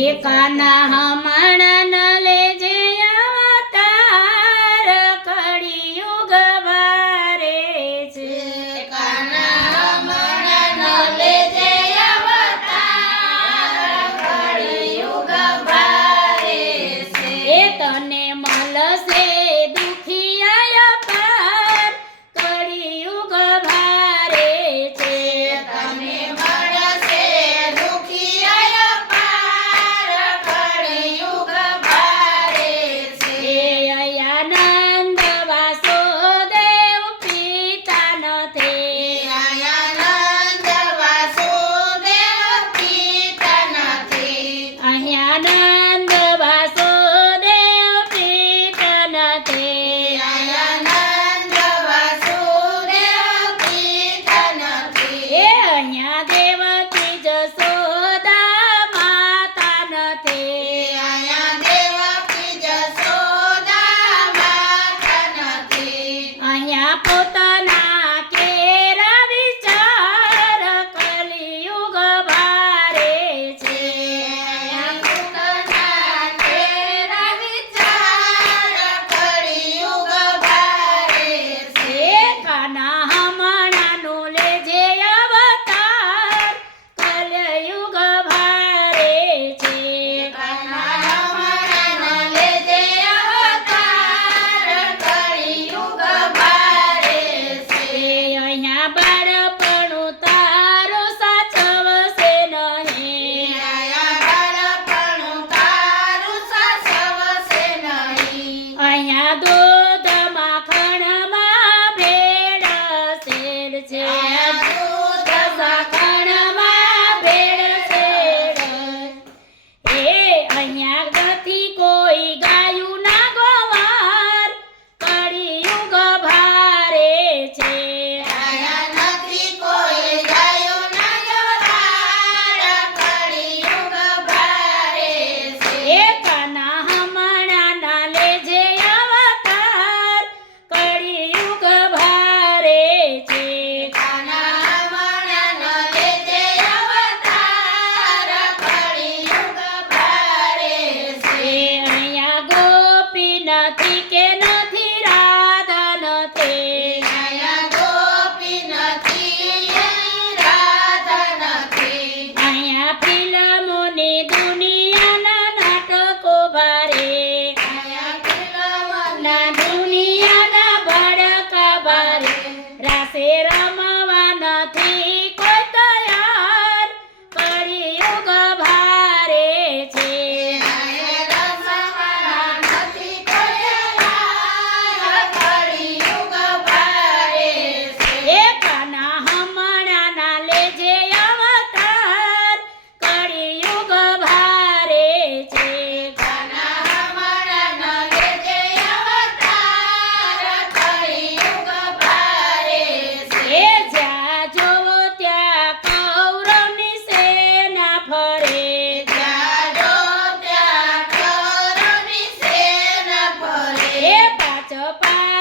કાના હમણાં ન લેજે અવતાર યુગ છે. કાના હમણાં ન લેજે અવતાર છે. એ તને મળશે Coba.